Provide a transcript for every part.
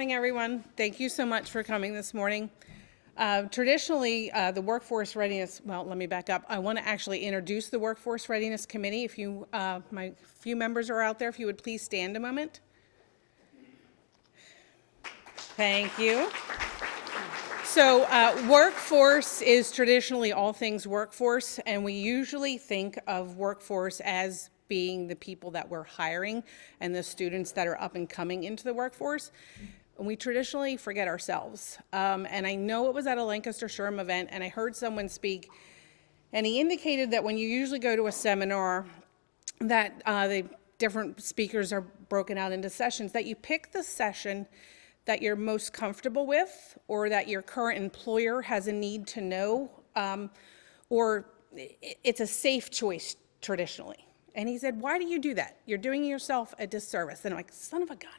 morning, everyone. Thank you so much for coming this morning. Traditionally, the Workforce Readiness, well, let me back up. I want to actually introduce the Workforce Readiness Committee. If you, my few members are out there, if you would please stand a moment. Thank you. So workforce is traditionally all things workforce, and we usually think of workforce as being the people that we're hiring and the students that are up and coming into the workforce. And we traditionally forget ourselves. And I know it was at a Lancaster Sherm event, and I heard someone speak, and he indicated that when you usually go to a seminar, that the different speakers are broken out into sessions, that you pick the session that you're most comfortable with, or that your current employer has a need to know, or it's a safe choice traditionally. And he said, why do you do that? You're doing yourself a disservice. And I'm like, son of a gun.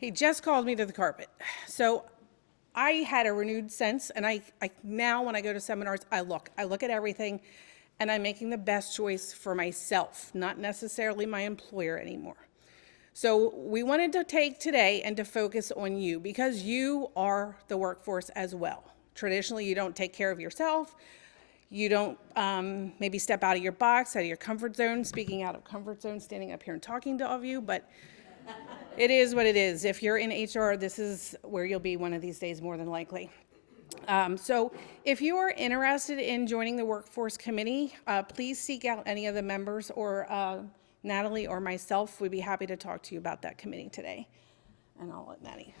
He just called me to the carpet. So I had a renewed sense, and I now when I go to seminars, I look at everything, and I'm making the best choice for myself, not necessarily my employer anymore. So we wanted to take today and to focus on you, because you are the workforce as well. Traditionally, you don't take care of yourself. You don't maybe step out of your box, out of your comfort zone. Speaking out of comfort zone, standing up here and talking to all of you, but it is what it is. If you're in HR, this is where you'll be one of these days, more than likely. So if you are interested in joining the Workforce Committee, please seek out any of the members, or Natalie or myself. We'd be happy to talk to you about that committee today. And I'll let Natty.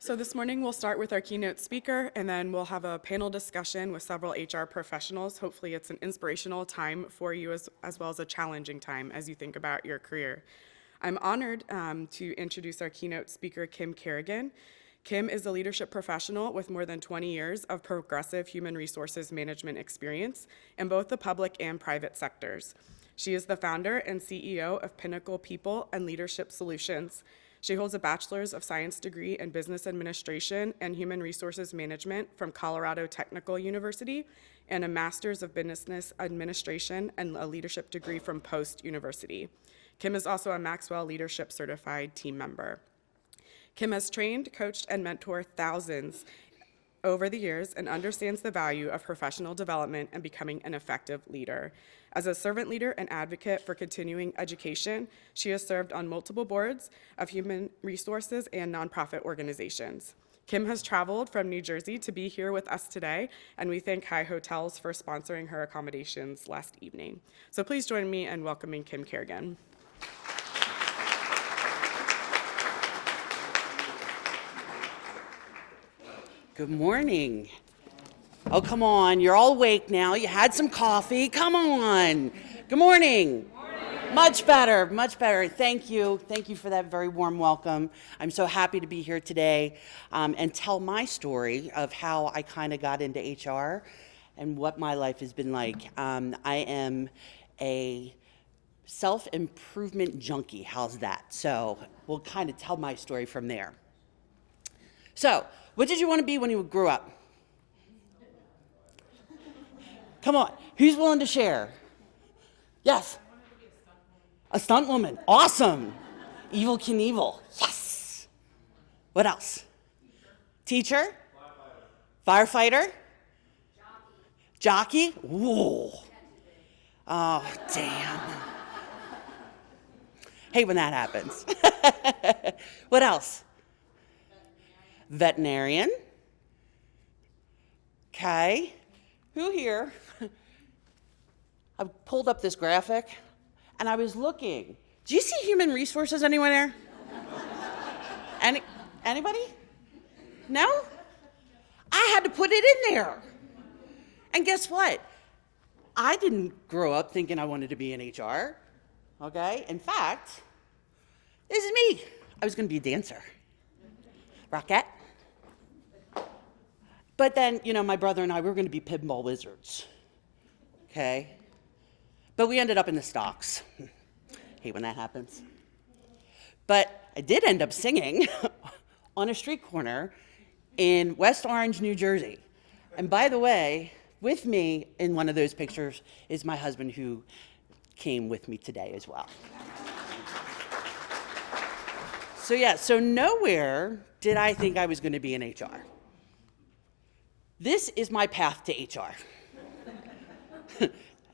So this morning we'll start with our keynote speaker, and then we'll have a panel discussion with several HR professionals. Hopefully it's an inspirational time for you as well as a challenging time as you think about your career. I'm honored to introduce our keynote speaker, Kim Kerrigan. Kim is a leadership professional with more than 20 years of progressive human resources management experience in both the public and private sectors. She is the founder and CEO of Pinnacle People and Leadership Solutions. She holds a Bachelor's of Science degree in Business Administration and Human Resources Management from Colorado Technical University, and a Master's of Business Administration and a leadership degree from Post University. Kim is also a Maxwell Leadership Certified team member. Kim has trained, coached, and mentored thousands over the years and understands the value of professional development and becoming an effective leader. As a servant leader and advocate for continuing education, she has served on multiple boards of human resources and nonprofit organizations. Kim has traveled from New Jersey to be here with us today, and we thank High Hotels for sponsoring her accommodations last evening. So please join me in welcoming Kim Kerrigan. Good morning. Oh, come on. You're all awake now. You had some coffee. Come on. Good morning. Much better, much better. Thank you. Thank you for that very warm welcome. I'm so happy to be here today and tell my story of how I kind of got into HR and what my life has been like. I am a self-improvement junkie. How's that? So we'll kind of tell my story from there. So, what did you want to be when you grew up? Come on, who's willing to share? Yes? A stunt woman, awesome. Evel Knievel, yes. What else? Teacher? Firefighter? Jockey? Ooh. Oh, damn. Hate when that happens. What else? Veterinarian. Okay. Who here? I pulled up this graphic and I was looking. Do you see human resources anywhere there? Anybody? No? I had to put it in there. And guess what? I didn't grow up thinking I wanted to be in HR. Okay? In fact, this is me. I was going to be a dancer. Rockette. But then, you know, my brother and I, we were going to be pinball wizards. Okay? But we ended up in the stocks. Hate when that happens. But I did end up singing on a street corner in West Orange, New Jersey. And by the way, with me in one of those pictures is my husband, who came with me today as well. So nowhere did I think I was going to be in HR. This is my path to HR.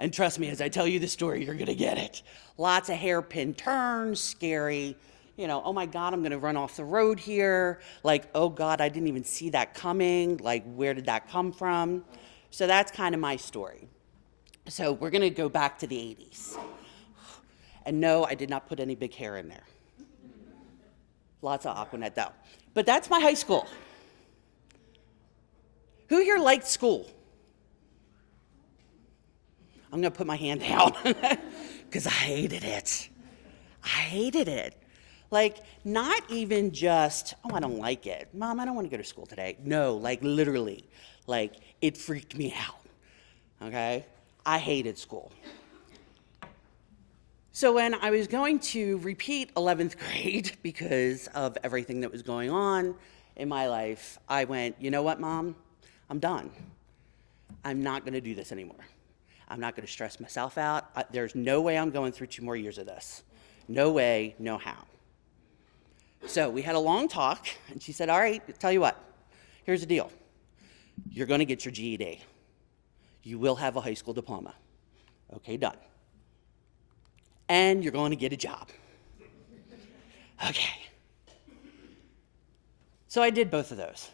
And trust me, as I tell you the story, you're going to get it. Lots of hairpin turns, scary. Oh my God, I'm going to run off the road here. Like, oh God, I didn't even see that coming. Like, where did that come from? So that's kind of my story. So we're going to go back to the 80s. And no, I did not put any big hair in there. Lots of Aquanet though. But that's my high school. Who here liked school? I'm going to put my hand down because I hated it. I hated it. Like, not even just, oh, I don't like it. Mom, I don't want to go to school today. No, like literally, like it freaked me out, okay? I hated school. So when I was going to repeat 11th grade because of everything that was going on in my life, I went, you know what, Mom? I'm done. I'm not going to do this anymore. I'm not going to stress myself out. There's no way I'm going through 2 more years of this. No way, no how. So we had a long talk, and she said, all right, tell you what, here's the deal. You're going to get your GED. You will have a high school diploma. Okay, done. And you're going to get a job. Okay. So I did both of those.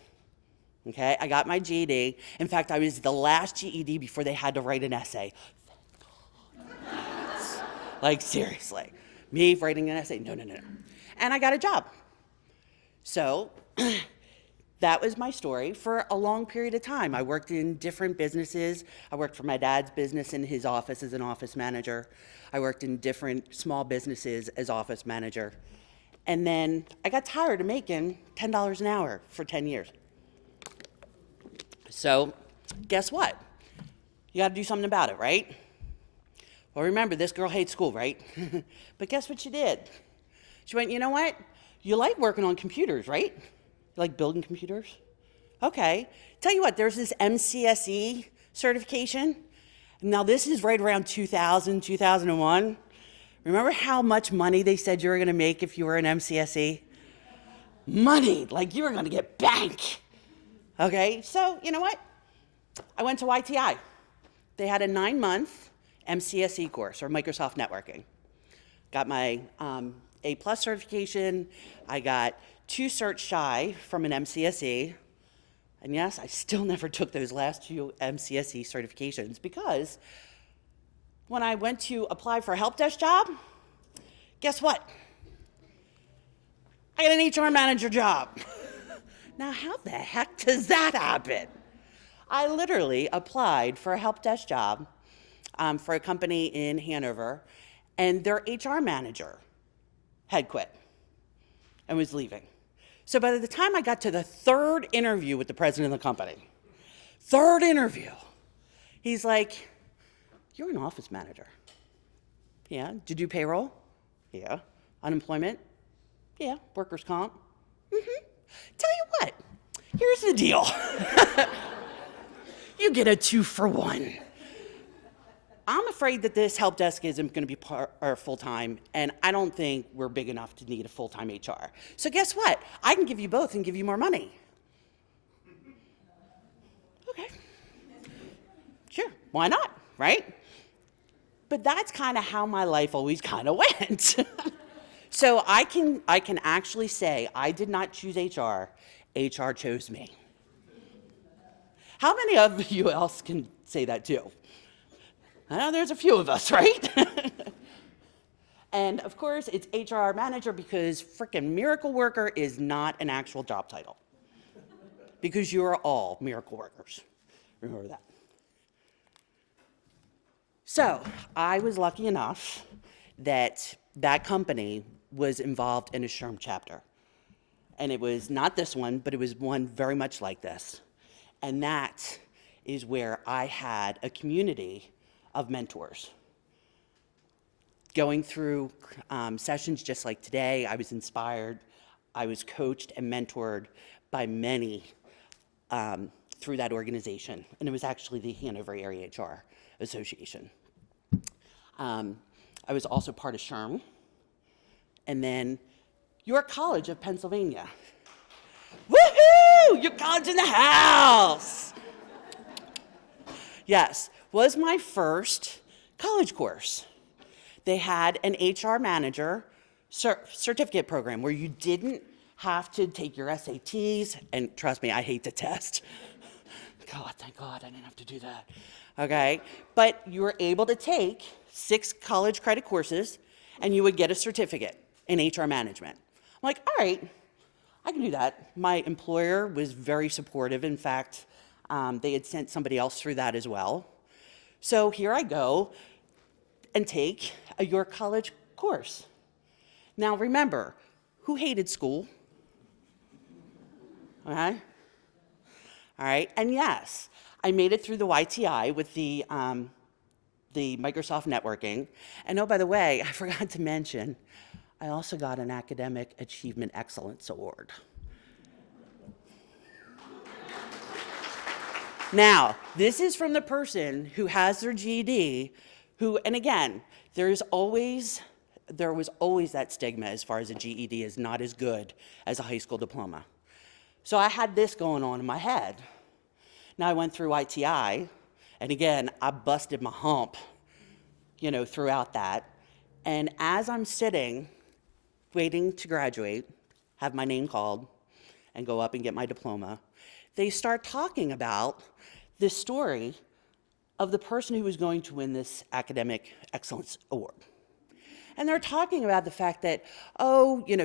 Okay, I got my GED. In fact, I was the last GED before they had to write an essay. Like, seriously. Me writing an essay? No. And I got a job. So that was my story for a long period of time. I worked in different businesses. I worked for my dad's business in his office as an office manager. I worked in different small businesses as office manager. And then I got tired of making $10 an hour for 10 years. So guess what? You got to do something about it, right? Well, remember, this girl hates school, right? But guess what she did? She went, you know what? You like working on computers, right? You like building computers? Okay. Tell you what, there's this MCSE certification. Now, this is right around 2000, 2001. Remember how much money they said you were going to make if you were an MCSE? Money, like you were going to get bank. Okay, so you know what? I went to YTI. They had a 9-month MCSE course, or Microsoft Networking. Got my A+ certification. I got 2 certs shy from an MCSE. And yes, I still never took those last 2 MCSE certifications because when I went to apply for a help desk job, guess what? I got an HR manager job. Now, how the heck does that happen? I literally applied for a help desk job for a company in Hanover, and their HR manager had quit and was leaving. So by the time I got to the 3rd interview with the president of the company, 3rd interview, he's like, you're an office manager. Yeah. Did you do payroll? Yeah. Unemployment? Yeah. Workers' comp? Mm-hmm. Tell you what, here's the deal. You get a 2-for-1. I'm afraid that this help desk isn't going to be full-time, and I don't think we're big enough to need a full-time HR. So guess what? I can give you both and give you more money. Okay. Sure, why not, right? But that's kind of how my life always kind of went. So I can actually say I did not choose HR. HR chose me. How many of you else can say that too? I know there's a few of us, right? And of course, it's HR manager because frickin' miracle worker is not an actual job title. Because you are all miracle workers. Remember that. So I was lucky enough that that company was involved in a SHRM chapter. And it was not this one, but it was one very much like this. And that is where I had a community of mentors. Going through sessions just like today, I was inspired. I was coached and mentored by many through that organization. And it was actually the Hanover Area HR Association. I was also part of SHRM. And then York College of Pennsylvania. Woohoo! York College in the house! Yes, was my first college course. They had an HR manager certificate program where you didn't have to take your SATs, and trust me, I hate the test. God, thank God I didn't have to do that. Okay, but you were able to take 6 college credit courses and you would get a certificate in HR management. I'm like, all right, I can do that. My employer was very supportive. In fact, they had sent somebody else through that as well. So here I go and take a York College course. Now remember, who hated school? Okay? All right, and yes, I made it through the YTI with the Microsoft networking. And oh, by the way, I forgot to mention, I also got an Academic Achievement Excellence Award. Now, this is from the person who has their GED, who, and again, there was always that stigma as far as a GED is not as good as a high school diploma. So I had this going on in my head. Now I went through ITI, and again, I busted my hump, throughout that. And as I'm sitting, waiting to graduate, have my name called, and go up and get my diploma, they start talking about this story of the person who was going to win this Academic Excellence Award. And they're talking about the fact that,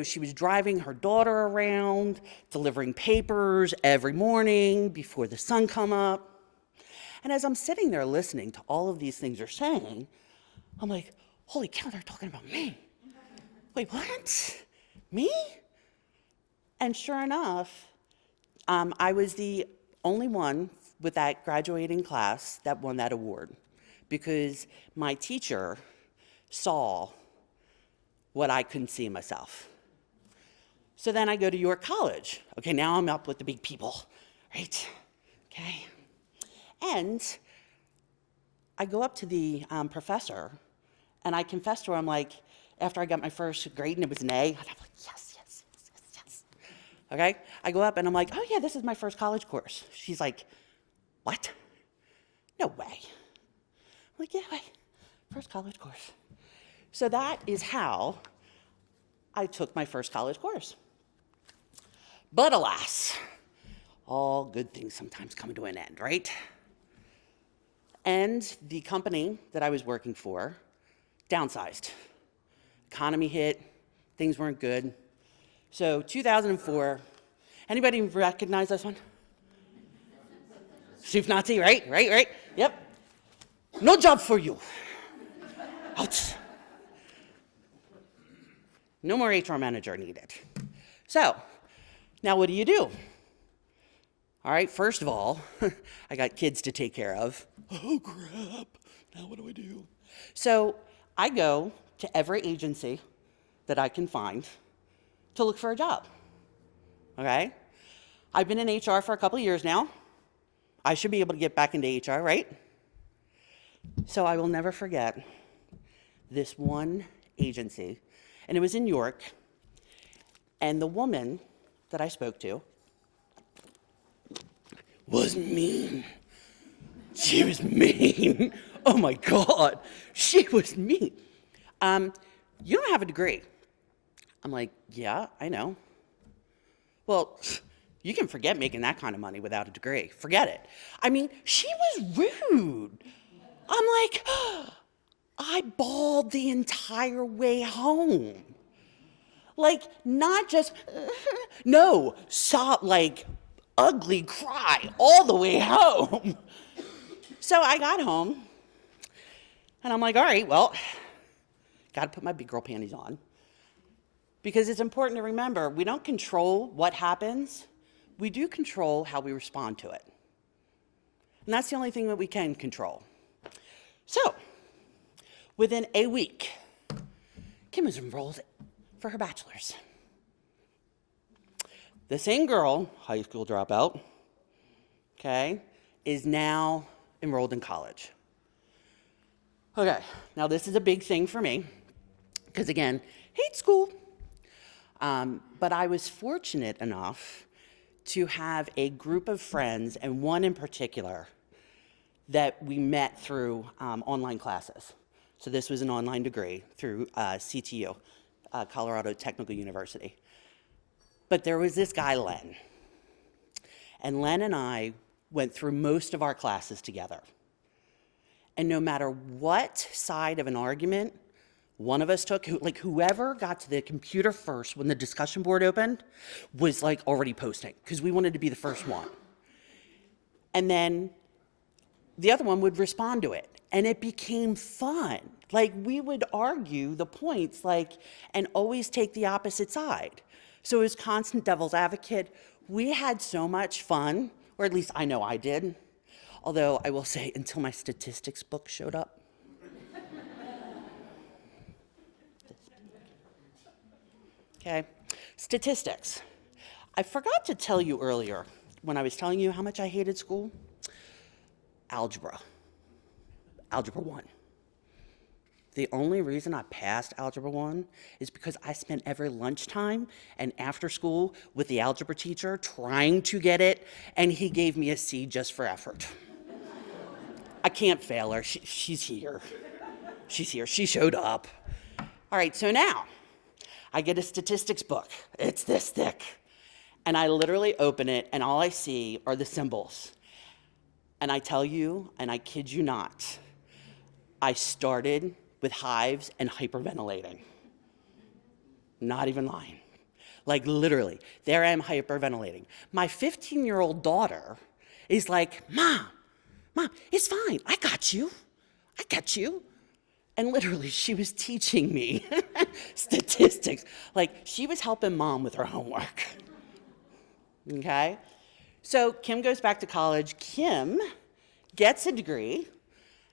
she was driving her daughter around, delivering papers every morning before the sun come up. And as I'm sitting there listening to all of these things they're saying, I'm like, holy cow, they're talking about me. Wait, what? Me? And sure enough, I was the only one with that graduating class that won that award because my teacher saw what I couldn't see in myself. So then I go to York College. Okay, now I'm up with the big people, right? Okay. And I go up to the professor, and I confess to her, I'm like, after I got my first grade and it was an A, and I'm like, yes, yes, yes, yes, yes. Okay? I go up and I'm like, oh yeah, this is my first college course. She's like, what? No way. I'm like, yeah, first college course. So that is how I took my first college course. But alas, all good things sometimes come to an end, right? And the company that I was working for downsized. Economy hit, things weren't good. So 2004, anybody recognize this one? Chief Nazi, right? Yep. No job for you. Out. No more HR manager needed. So, now what do? All right, first of all, I got kids to take care of. Oh, crap. Now what do I do? So, I go to every agency that I can find to look for a job. Okay? I've been in HR for a couple of years now. I should be able to get back into HR, right? So I will never forget this one agency, and it was in York, and the woman that I spoke to was mean. She was mean. Oh my God, she was mean. You don't have a degree. I'm like, yeah, I know. Well, you can forget making that kind of money without a degree. Forget it. I mean, she was rude. I'm like, I bawled the entire way home. Like, not just, no, sob, like, ugly cry all the way home. So I got home, and I'm like, all right, well, gotta put my big girl panties on. Because it's important to remember, we don't control what happens, we do control how we respond to it. And that's the only thing that we can control. So, within a week, Kim was enrolled for her bachelor's. The same girl, high school dropout, okay, is now enrolled in college. Okay, now this is a big thing for me, because again, hate school. But I was fortunate enough to have a group of friends, and one in particular, that we met through online classes. So this was an online degree through CTU, Colorado Technical University. But there was this guy, Len. And Len and I went through most of our classes together. And no matter what side of an argument one of us took, whoever got to the computer first when the discussion board opened was like already posting, because we wanted to be the first one. And then the other one would respond to it, and it became fun. Like, we would argue the points, and always take the opposite side. So as constant devil's advocate, we had so much fun, or at least I know I did. Although I will say, until my statistics book showed up. Okay, statistics. I forgot to tell you earlier, when I was telling you how much I hated school, algebra 1. The only reason I passed Algebra 1 is because I spent every lunchtime and after school with the algebra teacher trying to get it, and he gave me a C just for effort. I can't fail her. She's here. She's here. She showed up. All right, so now I get a statistics book. It's this thick. And I literally open it, and all I see are the symbols. And I tell you, and I kid you not, I started with hives and hyperventilating. Not even lying. Like, literally, there I am hyperventilating. My 15-year-old daughter is like, Mom, it's fine. I got you. And literally, she was teaching me statistics. Like, she was helping Mom with her homework. Okay? So Kim goes back to college. Kim gets a degree.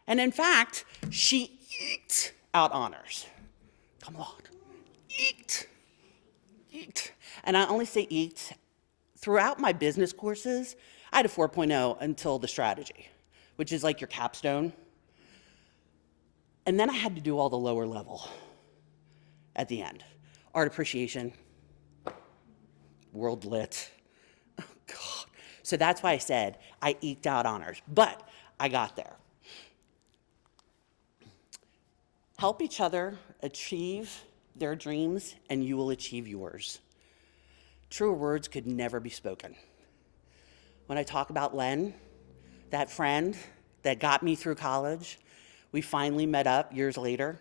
And in fact, she eked out honors. Come on. Eked. And I only say eked. Throughout my business courses, I had a 4.0 until the strategy, which is like your capstone. And then I had to do all the lower level at the end. Art appreciation, world lit. Oh, God. So that's why I said I eked out honors, but I got there. Help each other achieve their dreams, and you will achieve yours. Truer words could never be spoken. When I talk about Len, that friend that got me through college, we finally met up years later,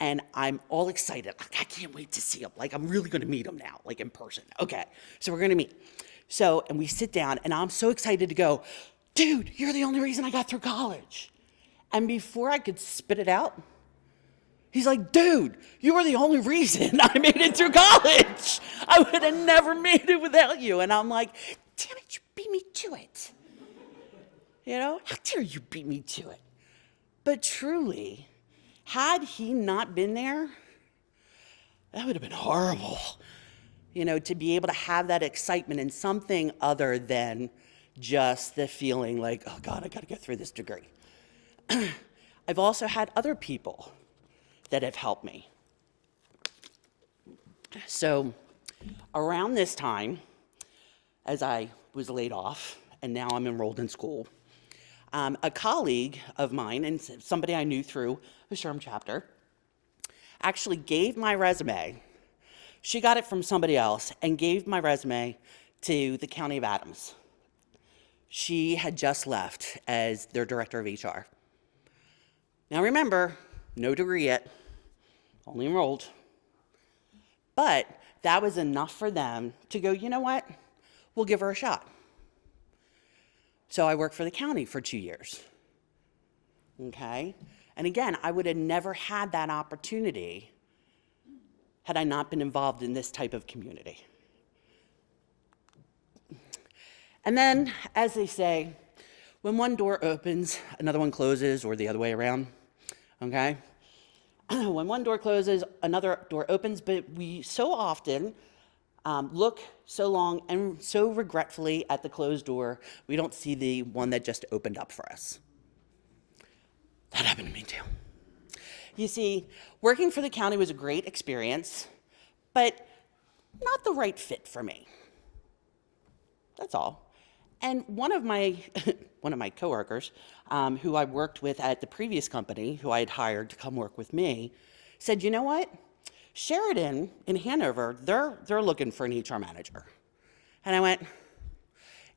and I'm all excited. I can't wait to see him. I'm really gonna meet him now, in person. Okay, so we're gonna meet. So, and we sit down, and I'm so excited to go, dude, you're the only reason I got through college. And before I could spit it out, he's like, dude, you were the only reason I made it through college. I would have never made it without you. And I'm like, damn it, you beat me to it. How dare you beat me to it? But truly, had he not been there, that would have been horrible. To be able to have that excitement in something other than just the feeling like, oh God, I gotta get through this degree. I've also had other people that have helped me. So around this time, as I was laid off, and now I'm enrolled in school, a colleague of mine, and somebody I knew through the SHRM chapter, actually gave my resume. She got it from somebody else and gave my resume to the County of Adams. She had just left as their director of HR. Now remember, no degree yet, only enrolled. But that was enough for them to go, you know what, we'll give her a shot. So I worked for the county for 2 years, okay? And again, I would have never had that opportunity had I not been involved in this type of community. And then, as they say, when one door opens, another one closes, or the other way around, okay? When one door closes, another door opens, but we so often look so long and so regretfully at the closed door, we don't see the one that just opened up for us. That happened to me too. You see, working for the county was a great experience, but not the right fit for me. That's all. And one of my coworkers, who I worked with at the previous company, who I had hired to come work with me, said, you know what? Sheridan in Hanover, they're looking for an HR manager. And I went,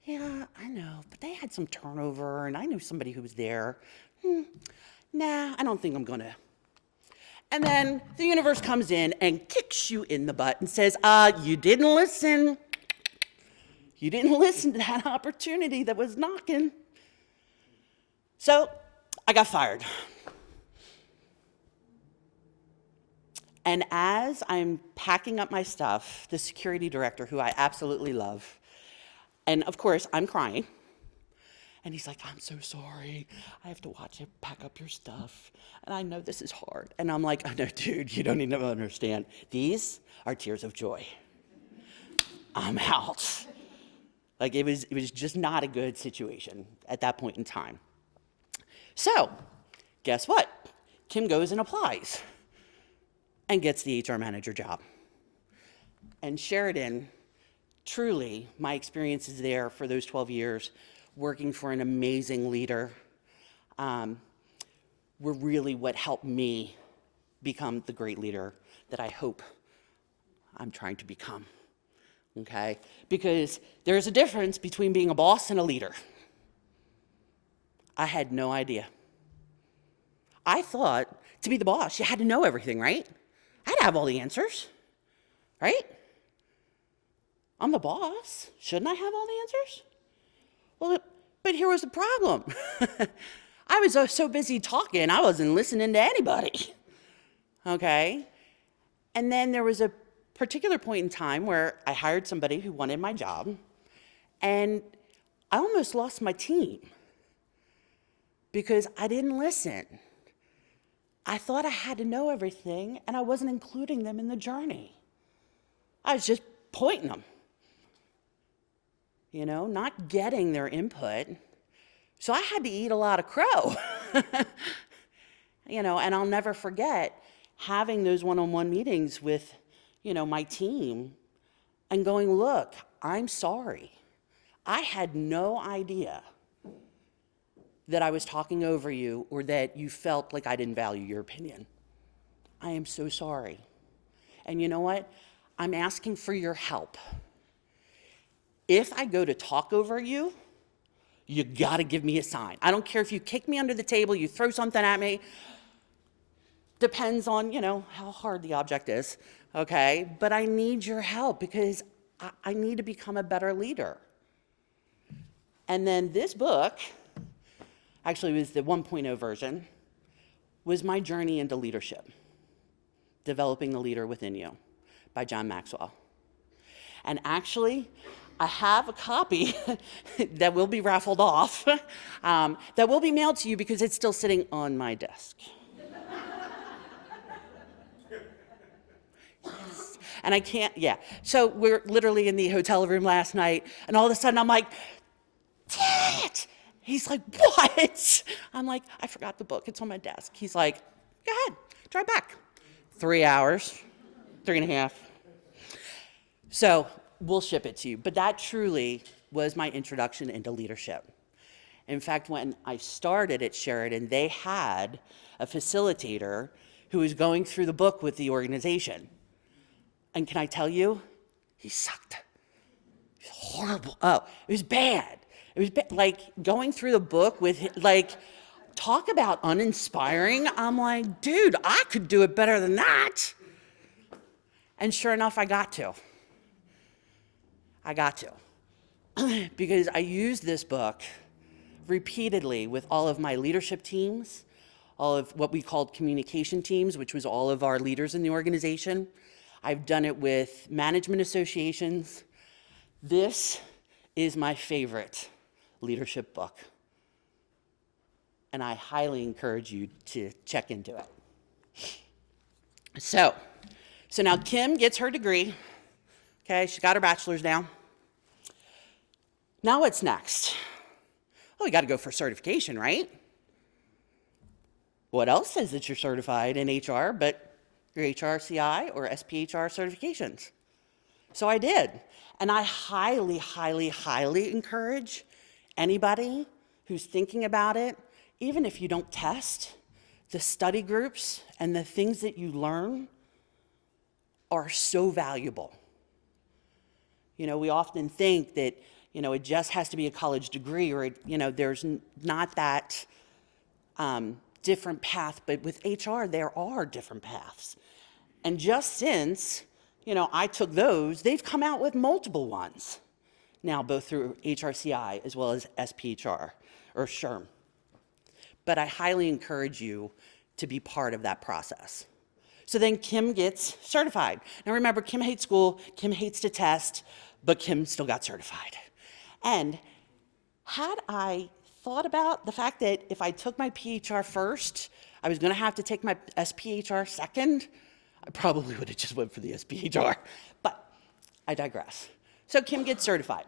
yeah, I know, but they had some turnover, and I knew somebody who was there. Nah, I don't think I'm gonna. And then the universe comes in and kicks you in the butt and says, you didn't listen. You didn't listen to that opportunity that was knocking. So I got fired. And as I'm packing up my stuff, the security director, who I absolutely love, and of course, I'm crying. And he's like, I'm so sorry. I have to watch you pack up your stuff. And I know this is hard. And I'm like, I know, dude, you don't even understand. These are tears of joy. I'm out. Like, it was just not a good situation at that point in time. So, guess what? Kim goes and applies and gets the HR manager job. And Sheridan, truly, my experiences there for those 12 years, working for an amazing leader, were really what helped me become the great leader that I hope I'm trying to become, okay? Because there's a difference between being a boss and a leader. I had no idea. I thought to be the boss, you had to know everything, right? I had to have all the answers, right? I'm the boss. Shouldn't I have all the answers? Well, but here was the problem. I was so busy talking, I wasn't listening to anybody, okay? And then there was a particular point in time where I hired somebody who wanted my job, and I almost lost my team because I didn't listen. I thought I had to know everything, and I wasn't including them in the journey. I was just pointing them, you know, not getting their input. So I had to eat a lot of crow, you know, and I'll never forget having those one-on-one meetings with, you know, my team and going, look, I'm sorry. I had no idea that I was talking over you or that you felt like I didn't value your opinion. I am so sorry. And you know what? I'm asking for your help. If I go to talk over you, you gotta give me a sign. I don't care if you kick me under the table, you throw something at me. Depends on, you know, how hard the object is, okay? But I need your help because I need to become a better leader. And then this book, actually it was the 1.0 version, was my journey into leadership, Developing the Leader Within You by John Maxwell. And actually, I have a copy that will be raffled off, that will be mailed to you because it's still sitting on my desk. Yes. And I can't, yeah. So we're literally in the hotel room last night, and all of a sudden I'm like, dang it! He's like, what? I'm like, I forgot the book, it's on my desk. He's like, go ahead, drive back. 3 hours, 3.5. So we'll ship it to you. But that truly was my introduction into leadership. In fact, when I started at Sheridan, they had a facilitator who was going through the book with the organization. And can I tell you, he sucked. It was horrible. Oh, it was bad. It was like going through the book with, like, talk about uninspiring. I'm like, dude, I could do it better than that. And sure enough, I got to. Because I used this book repeatedly with all of my leadership teams, all of what we called communication teams, which was all of our leaders in the organization. I've done it with management associations. This is my favorite leadership book. And I highly encourage you to check into it. So now Kim gets her degree. Okay, she got her bachelor's now. Now what's next? Well, we got to go for certification, right? What else says that you're certified in HR but your HRCI or SPHR certifications? So I did. And I highly, highly, highly encourage anybody who's thinking about it, even if you don't test, the study groups and the things that you learn are so valuable. You know, we often think that, you know, it just has to be a college degree or, there's not that different path. But with HR, there are different paths. And just since, I took those, they've come out with multiple ones now, both through HRCI as well as SPHR or SHRM. But I highly encourage you to be part of that process. So then Kim gets certified. Now remember, Kim hates school, Kim hates to test, but Kim still got certified. And had I thought about the fact that if I took my PHR first, I was going to have to take my SPHR second, I probably would have just went for the SPHR. But I digress. So Kim gets certified,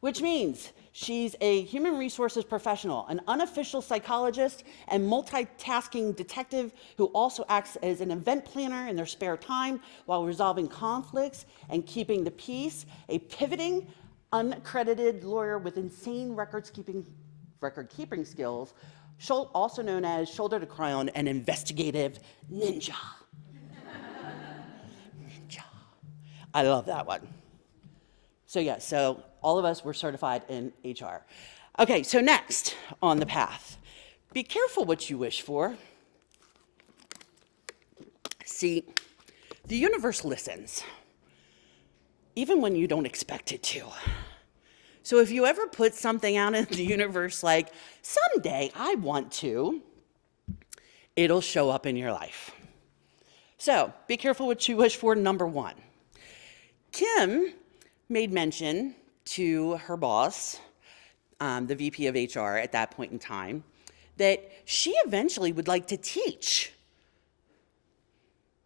which means she's a human resources professional, an unofficial psychologist, and multitasking detective who also acts as an event planner in their spare time while resolving conflicts and keeping the peace, a pivoting, unaccredited lawyer with insane record-keeping skills, also known as shoulder to cry on, an investigative ninja. Ninja. I love that one. So all of us were certified in HR. Okay, so next on the path, be careful what you wish for. See, the universe listens, even when you don't expect it to. So if you ever put something out in the universe like, someday I want to, it'll show up in your life. So be careful what you wish for, number one. Kim made mention to her boss, the VP of HR at that point in time, that she eventually would like to teach,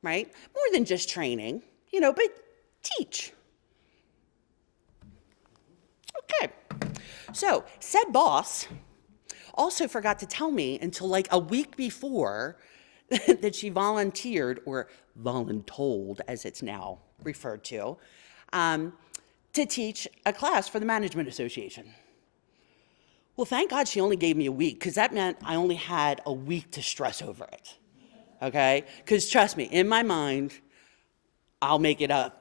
right? More than just training, but teach. Okay, so said boss also forgot to tell me until like a week before that she volunteered, or voluntold as it's now referred to teach a class for the Management Association. Well, thank God she only gave me a week, because that meant I only had a week to stress over it, okay? Because trust me, in my mind, I'll make it up.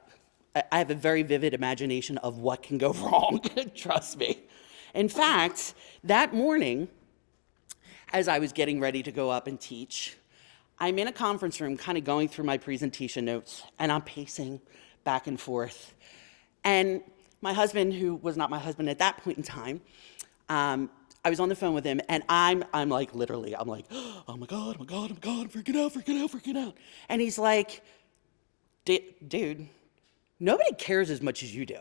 I have a very vivid imagination of what can go wrong, trust me. In fact, that morning, as I was getting ready to go up and teach, I'm in a conference room kind of going through my presentation notes, and I'm pacing back and forth. And my husband, who was not my husband at that point in time, I was on the phone with him, and I'm like, literally, I'm like, oh my God, I'm freaking out. And he's like, dude, nobody cares as much as you do.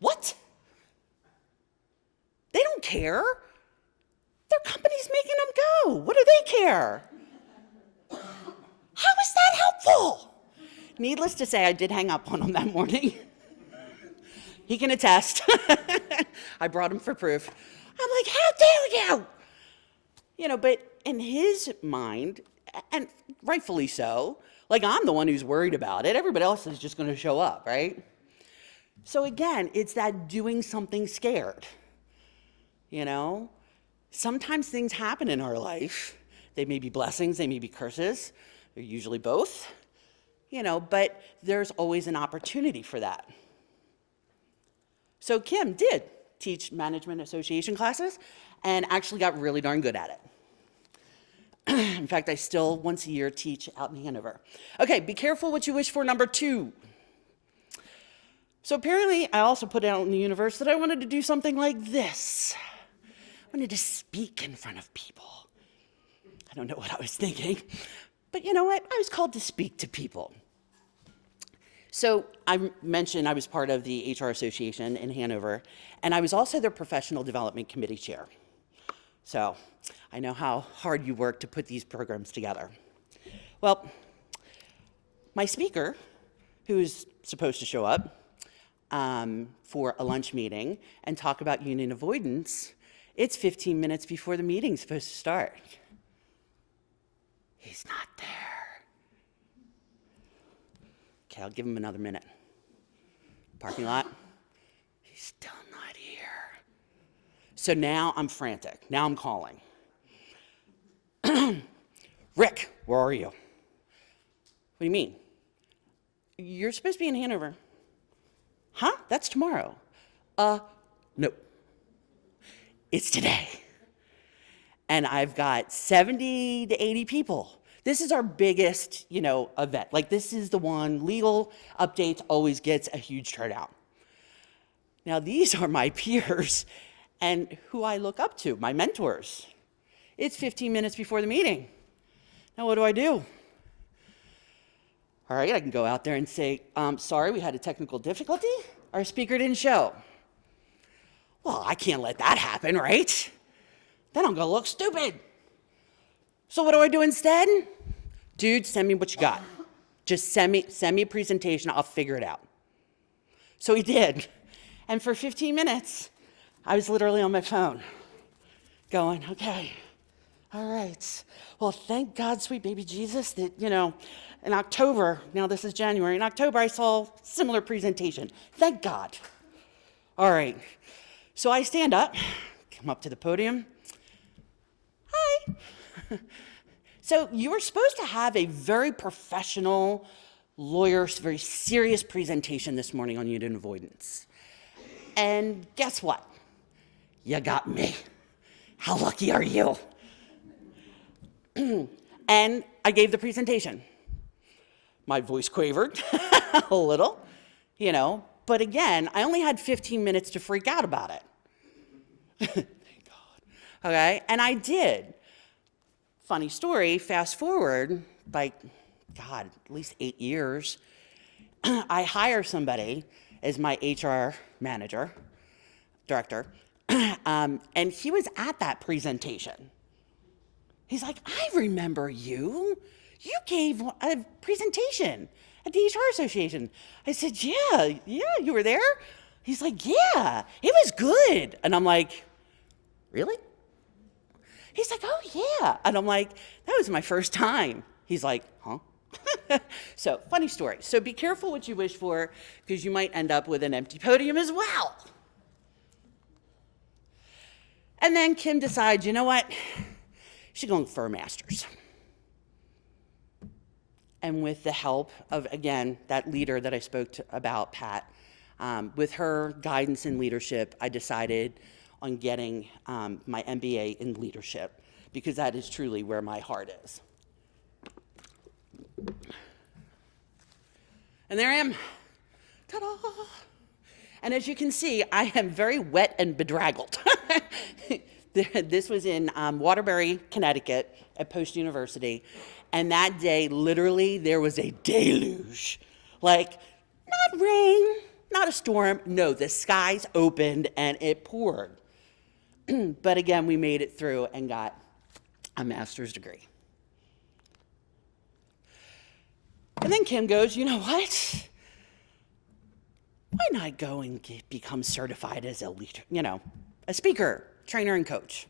What? They don't care. Their company's making them go. What do they care? How is that helpful? Needless to say, I did hang up on him that morning. He can attest. I brought him for proof. I'm like, how dare you? But in his mind, and rightfully so, like I'm the one who's worried about it. Everybody else is just going to show up, right? So again, it's that doing something scared. Sometimes things happen in our life. They may be blessings, they may be curses. They're usually both. But there's always an opportunity for that. So Kim did teach Management Association classes and actually got really darn good at it. In fact, I still once a year teach out in Hanover. Okay, be careful what you wish for, number two. So apparently I also put out in the universe that I wanted to do something like this. I wanted to speak in front of people. I don't know what I was thinking, but you know what? I was called to speak to people. So I mentioned I was part of the HR Association in Hanover, and I was also their Professional Development Committee chair. So I know how hard you work to put these programs together. Well, my speaker, who's supposed to show up for a lunch meeting and talk about union avoidance, it's 15 minutes before the meeting's supposed to start. He's not there. Okay, I'll give him another minute. Parking lot. He's still not here. So now I'm frantic. Now I'm calling. Rick, where are you? What do you mean? You're supposed to be in Hanover. Huh? That's tomorrow. Nope. It's today. And I've got 70 to 80 people. This is our biggest, event. Like, this is the one, legal updates always gets a huge turnout. Now, these are my peers and who I look up to, my mentors. It's 15 minutes before the meeting. Now, what do? All right, I can go out there and say, sorry, we had a technical difficulty. Our speaker didn't show. Well, I can't let that happen, right? Then I'm gonna look stupid. So what do I do instead? Dude, send me what you got. Just send me a presentation, I'll figure it out. So he did. And for 15 minutes, I was literally on my phone going, okay, all right. Well, thank God, sweet baby Jesus, that, in October, now this is January, in October I saw a similar presentation. Thank God. All right. So I stand up, come up to the podium. Hi. So you were supposed to have a very professional lawyer, very serious presentation this morning on unit avoidance. And guess what? You got me. How lucky are you? And I gave the presentation. My voice quavered a little, but again, I only had 15 minutes to freak out about it. Thank God. Okay, and I did. Funny story, fast forward, at least 8 years, I hire somebody as my HR director, and he was at that presentation. He's like, I remember you. You gave a presentation at the HR Association. I said, yeah, you were there? He's like, yeah, it was good. And I'm like, really? He's like, oh, yeah. And I'm like, that was my first time. He's like, huh? So, funny story. So be careful what you wish for, because you might end up with an empty podium as well. And then Kim decides, you know what? She's going for a master's. And with the help of, again, that leader that I spoke about, Pat, with her guidance and leadership, I decided on getting my MBA in leadership, because that is truly where my heart is. And there I am. Ta-da! And as you can see, I am very wet and bedraggled. This was in Waterbury, Connecticut, at Post University. And that day, literally, there was a deluge. Like, not rain, not a storm. No, the skies opened and it poured. But again, we made it through and got a master's degree. And then Kim goes, you know what? Why not go and become certified as a leader, a speaker, trainer, and coach?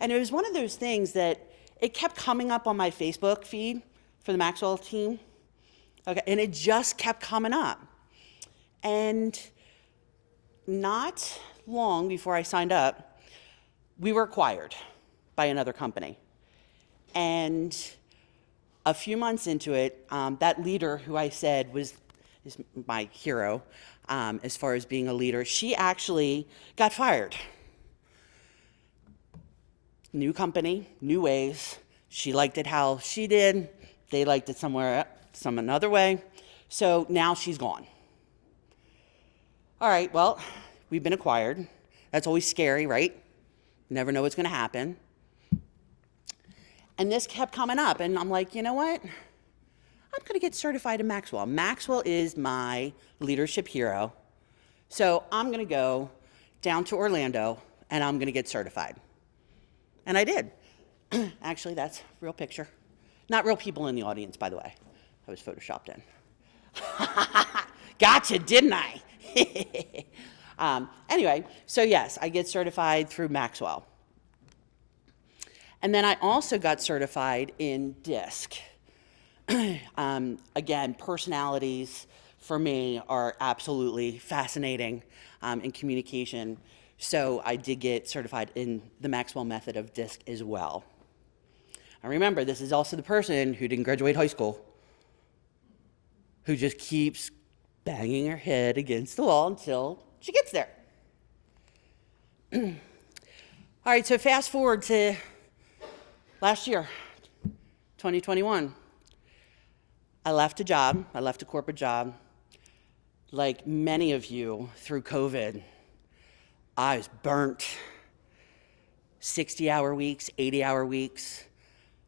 And it was one of those things that it kept coming up on my Facebook feed for the Maxwell team. Okay, and it just kept coming up. And not long before I signed up, we were acquired by another company. And a few months into it, that leader who I said is my hero as far as being a leader, she actually got fired. New company, new ways. She liked it how she did. They liked it some another way. So now she's gone. All right, well, we've been acquired. That's always scary, right? You never know what's going to happen. And this kept coming up, and I'm like, you know what? I'm going to get certified in Maxwell. Maxwell is my leadership hero. So I'm going to go down to Orlando, and I'm going to get certified. And I did. Actually, that's a real picture. Not real people in the audience, by the way. I was photoshopped in. Gotcha, didn't I? Anyway, so yes, I get certified through Maxwell. And then I also got certified in DISC. Again, personalities for me are absolutely fascinating in communication. So I did get certified in the Maxwell method of DISC as well. And remember, this is also the person who didn't graduate high school, who just keeps banging her head against the wall until she gets there. All right, so fast forward to last year, 2021. I left a corporate job. Like many of you through COVID, I was burnt. 60-hour weeks, 80-hour weeks,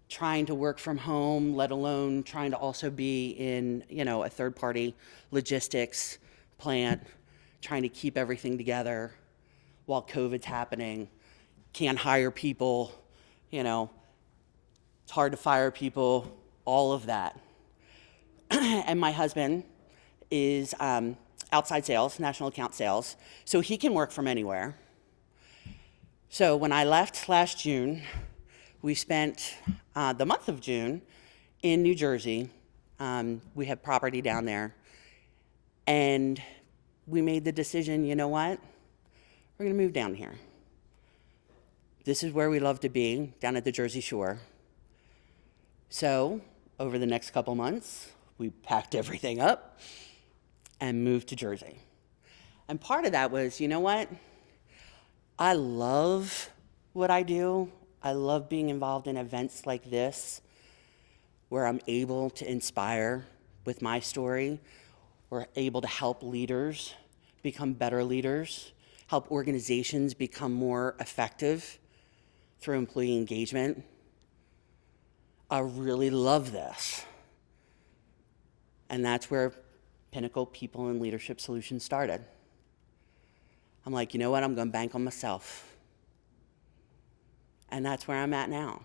trying to work from home, let alone trying to also be in, a third-party logistics plant, trying to keep everything together while COVID's happening. Can't hire people, it's hard to fire people, all of that. And my husband is outside sales, national account sales, so he can work from anywhere. So when I left last June, we spent the month of June in New Jersey. We have property down there. And we made the decision, you know what? We're going to move down here. This is where we love to be, down at the Jersey Shore. So over the next couple months, we packed everything up and moved to Jersey. And part of that was, you know what? I love what I do. I love being involved in events like this, where I'm able to inspire with my story, or able to help leaders become better leaders, help organizations become more effective through employee engagement. I really love this. And that's where Pinnacle People and Leadership Solutions started. I'm like, you know what? I'm going to bank on myself. And that's where I'm at now.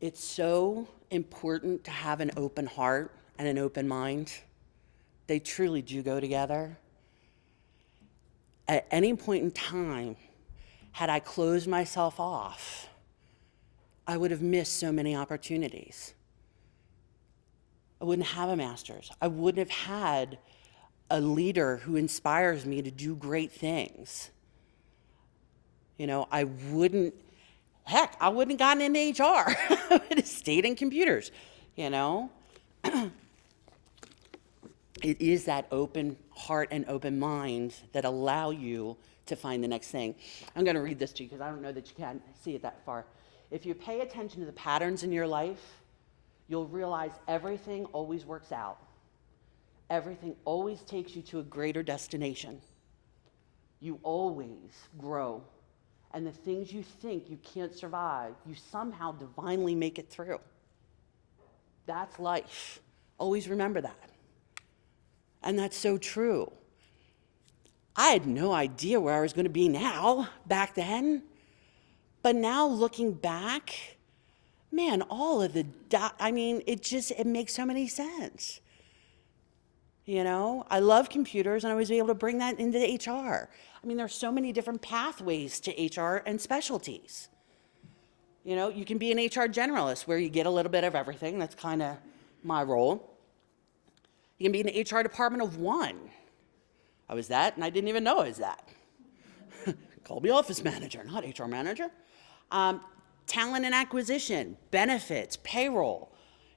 It's so important to have an open heart and an open mind. They truly do go together. At any point in time, had I closed myself off, I would have missed so many opportunities. I wouldn't have a master's. I wouldn't have had a leader who inspires me to do great things. I wouldn't have gotten into HR. I would have stayed in computers, It is that open heart and open mind that allow you to find the next thing. I'm going to read this to you because I don't know that you can see it that far. If you pay attention to the patterns in your life, you'll realize everything always works out. Everything always takes you to a greater destination. You always grow. And the things you think you can't survive, you somehow divinely make it through. That's life. Always remember that. And that's so true. I had no idea where I was going to be now, back then. But now looking back, man, all of it makes so many sense. I love computers, and I was able to bring that into HR. There's so many different pathways to HR and specialties. You can be an HR generalist where you get a little bit of everything. That's kind of my role. You can be in the HR department of one. I was that, and I didn't even know I was that. Called me office manager, not HR manager. Talent and acquisition, benefits, payroll.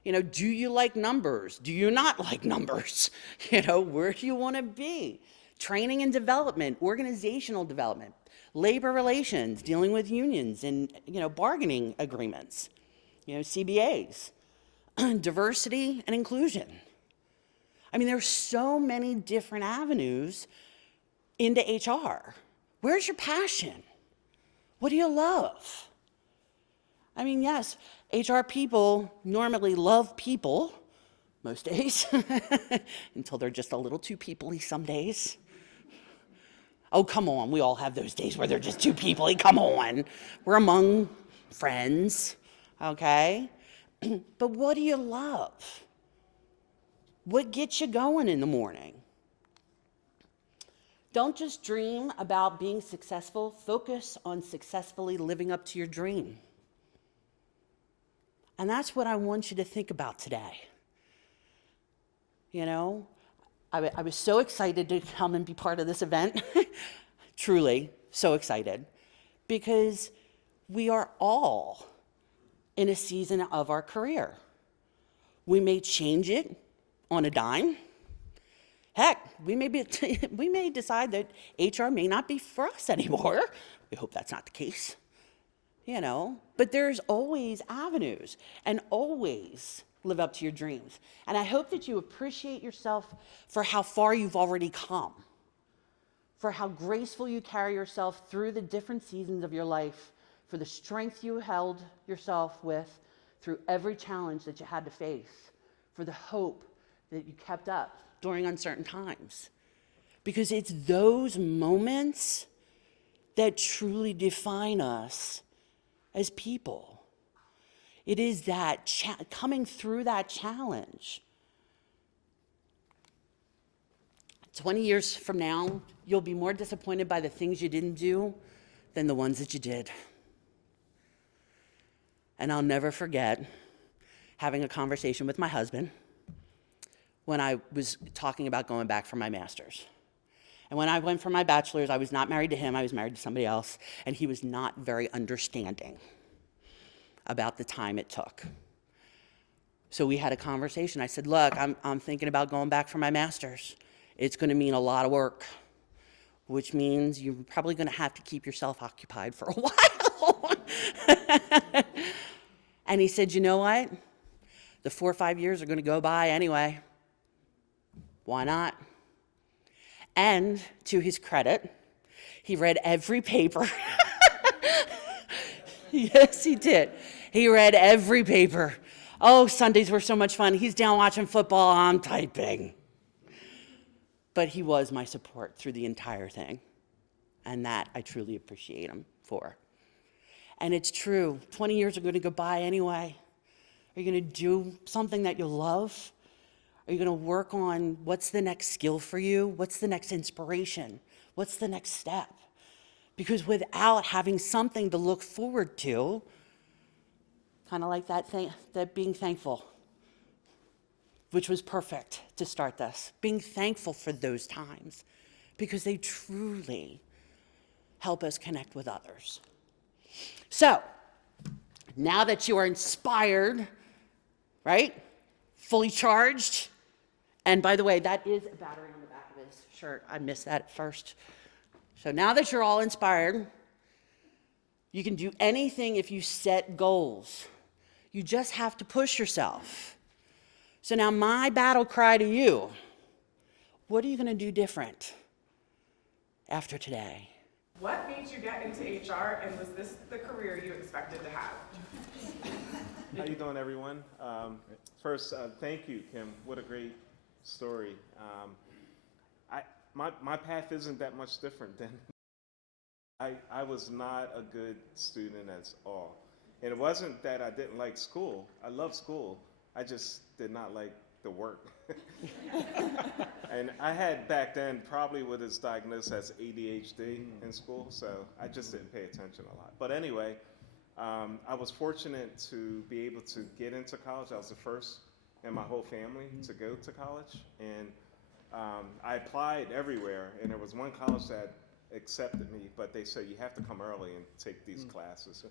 Do you like numbers? Do you not like numbers? Where do you want to be? Training and development, organizational development, labor relations, dealing with unions and, bargaining agreements, CBAs, diversity and inclusion. There's so many different avenues into HR. Where's your passion? What do you love? Yes, HR people normally love people most days, until they're just a little too people-y some days. Oh, come on, we all have those days where they're just too people-y, come on. We're among friends, okay? But what do you love? What gets you going in the morning? Don't just dream about being successful, focus on successfully living up to your dream. And that's what I want you to think about today. You know, I was so excited to come and be part of this event. Truly, so excited. Because we are all in a season of our career. We may change it on a dime. Heck, we may decide that HR may not be for us anymore. We hope that's not the case. You know, but there's always avenues, and always live up to your dreams. And I hope that you appreciate yourself for how far you've already come, for how graceful you carry yourself through the different seasons of your life, for the strength you held yourself with through every challenge that you had to face, for the hope that you kept up during uncertain times. Because it's those moments that truly define us as people. It is that coming through that challenge. 20 years from now, you'll be more disappointed by the things you didn't do than the ones that you did. And I'll never forget having a conversation with my husband when I was talking about going back for my master's. And when I went for my bachelor's, I was not married to him, I was married to somebody else, and he was not very understanding about the time it took. So we had a conversation. I said, look, I'm thinking about going back for my master's. It's gonna mean a lot of work, which means you're probably gonna have to keep yourself occupied for a while. And he said, you know what? The 4 or 5 years are gonna go by anyway. Why not? And to his credit, he read every paper. Yes, he did. He read every paper. Oh, Sundays were so much fun. He's down watching football, I'm typing. But he was my support through the entire thing. And that I truly appreciate him for. And it's true, 20 years are gonna go by anyway. Are you gonna do something that you love? Are you gonna work on what's the next skill for you? What's the next inspiration? What's the next step? Because without having something to look forward to, kind of like that being thankful, which was perfect to start this, being thankful for those times, because they truly help us connect with others. So, now that you are inspired, right? Fully charged. And by the way, that is a battery on the back of his shirt. I missed that at first. So now that you're all inspired, you can do anything if you set goals. You just have to push yourself. So now my battle cry to you, what are you going to do different after today? What made you get into HR, and was this the career you expected to have? How you doing, everyone? First, thank you, Kim. What a great story. My path isn't that much different than I was not a good student at all. And it wasn't that I didn't like school. I loved school. I just did not like the work. And I had back then probably what is diagnosed as ADHD in school, so I just didn't pay attention a lot. But anyway, I was fortunate to be able to get into college. I was the first in my whole family to go to college. And I applied everywhere, and there was one college that accepted me, but they said you have to come early and take these classes,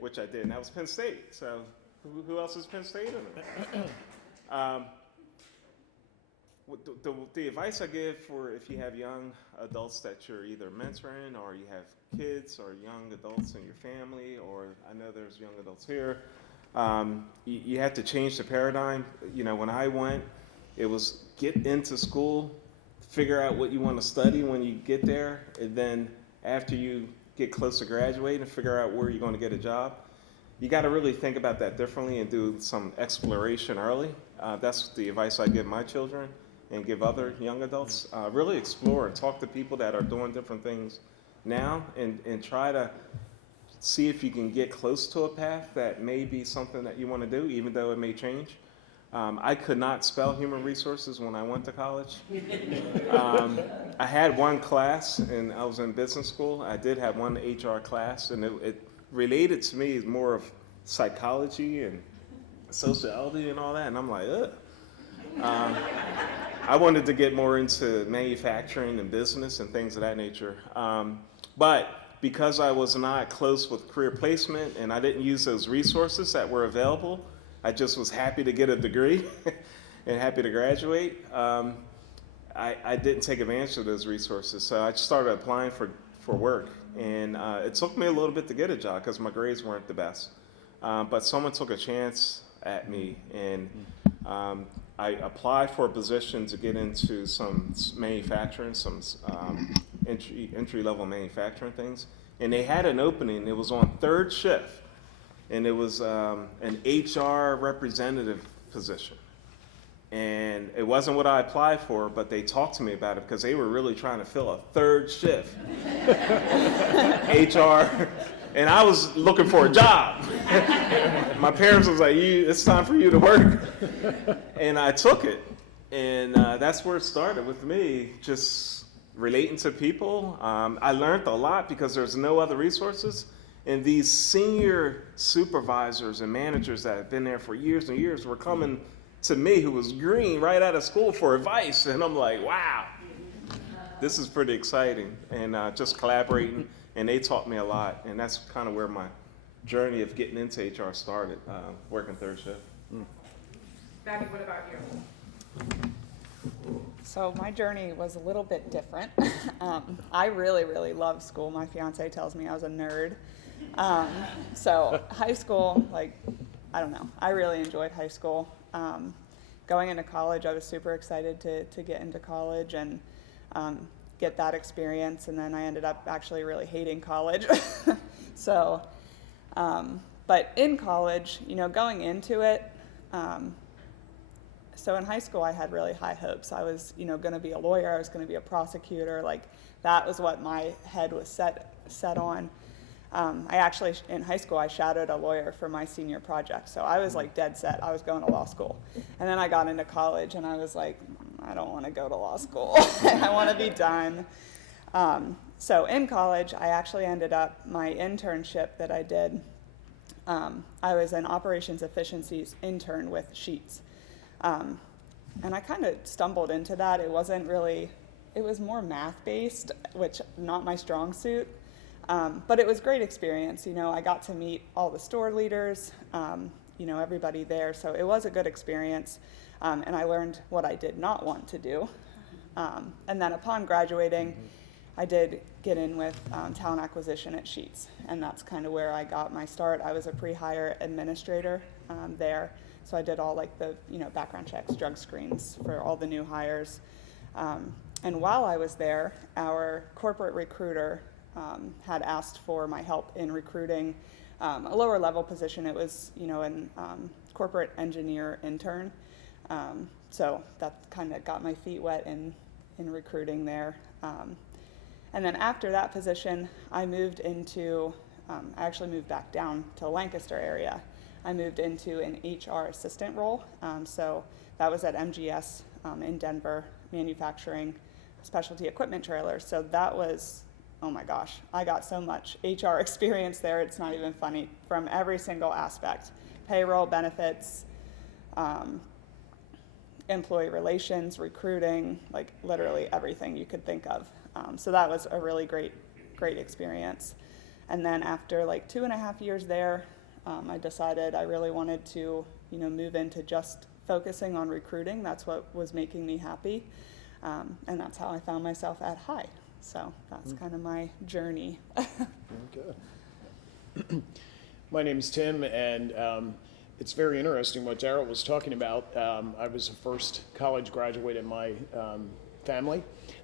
which I did. And that was Penn State. So who else is Penn State in it? The advice I give for if you have young adults that you're either mentoring, or you have kids or young adults in your family, or I know there's young adults here, you have to change the paradigm. You know, when I went, it was get into school, figure out what you want to study when you get there, and then after you get close to graduating, figure out where you're going to get a job. You got to really think about that differently and do some exploration early. That's the advice I give my children and give other young adults. Really explore and talk to people that are doing different things now, and try to see if you can get close to a path that may be something that you want to do, even though it may change. I could not spell human resources when I went to college. I had one class, and I was in business school. I did have one HR class, and it related to me more of psychology and sociology and all that, and I'm like, ugh. I wanted to get more into manufacturing and business and things of that nature. But because I was not close with career placement and I didn't use those resources that were available, I just was happy to get a degree and happy to graduate. I didn't take advantage of those resources, so I started applying for work. And it took me a little bit to get a job because my grades weren't the best. But someone took a chance at me, and I applied for a position to get into some manufacturing, some entry-level manufacturing things. And they had an opening. It was on third shift, and it was an HR representative position. And it wasn't what I applied for, but they talked to me about it because they were really trying to fill a third shift. HR, and I was looking for a job. My parents was like, it's time for you to work. And I took it. And that's where it started with me, just relating to people. I learned a lot because there's no other resources. And these senior supervisors and managers that have been there for years and years were coming to me, who was green right out of school, for advice. And I'm like, wow, this is pretty exciting. And just collaborating, and they taught me a lot. And that's kind of where my journey of getting into HR started, working third shift. Maddie, what about you? So my journey was a little bit different. I really, really loved school. My fiance tells me I was a nerd. So high school, I don't know. I really enjoyed high school. Going into college, I was super excited to get into college and get that experience. And then I ended up actually really hating college. So, but in college, going into it, so in high school, I had really high hopes. I was, going to be a lawyer. I was going to be a prosecutor. That was what my head was set on. I actually, in high school, I shadowed a lawyer for my senior project. So I was dead set. I was going to law school. And then I got into college and I was like, I don't want to go to law school. I want to be done. So in college, I actually ended up, my internship that I did, I was an operations efficiencies intern with Sheets. And I kind of stumbled into that. It wasn't really, it was more math-based, which not my strong suit. But it was a great experience. I got to meet all the store leaders, everybody there. So it was a good experience. And I learned what I did not want to do. And then upon graduating, I did get in with talent acquisition at Sheets. And that's kind of where I got my start. I was a pre-hire administrator there. So I did all the background checks, drug screens for all the new hires. And while I was there, our corporate recruiter had asked for my help in recruiting a lower level position. It was, an corporate engineer intern. So that kind of got my feet wet in recruiting there. And then after that position, I moved into, I actually moved back down to Lancaster area. I moved into an HR assistant role. So that was at MGS in Denver, manufacturing specialty equipment trailers. So that was, oh my gosh, I got so much HR experience there, it's not even funny, from every single aspect. Payroll, benefits, employee relations, recruiting, literally everything you could think of. So that was a really great experience. And then after 2.5 years there, I decided I really wanted to, move into just focusing on recruiting. That's what was making me happy. And that's how I found myself at High. So that's kind of my journey. Good. My name's Tim, and it's very interesting what Darryl was talking about. I was the first college graduate in my family.